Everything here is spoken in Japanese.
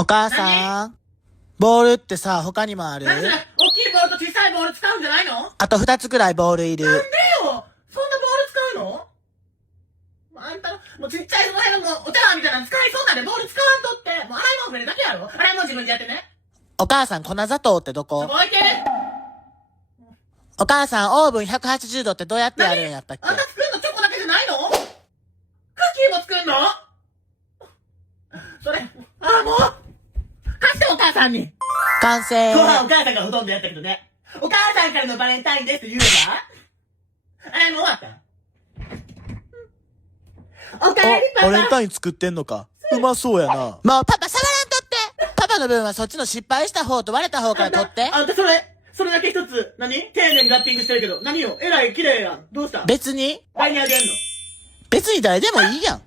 お母さん、ボールってさ、他にもある？何それ、大きいボールと小さいボール使うんじゃないの？あと2つくらいボールいる。なんでよ、そんなボール使うの？あんたの、もうちっちゃいその辺のもうお茶碗みたいなの使いそうなんでボール使わんとって、もう洗い物くれるだけやろ？洗い物自分でやってね。お母さん、粉砂糖ってどこ？置いて。お母さん、オーブン180度ってどうやってやるんやったっけ？あんた作んのチョコだけじゃないの？クッキーも作んの？それ、もう貸してお母さんに。完成。ご飯お母さんがほとんどやったけどね。お母さんからのバレンタインですって言えば？もう終わった。おかえりパパ。バレンタイン作ってんのか。うまそうやな。もうパパ触らんとって。パパの分はそっちの失敗した方と割れた方から取って。あんたそれだけ一つ、丁寧にラッピングしてるけど、何よ、えらい綺麗やん。どうした？別に誰にあげんの？別に誰でもいいやん。いや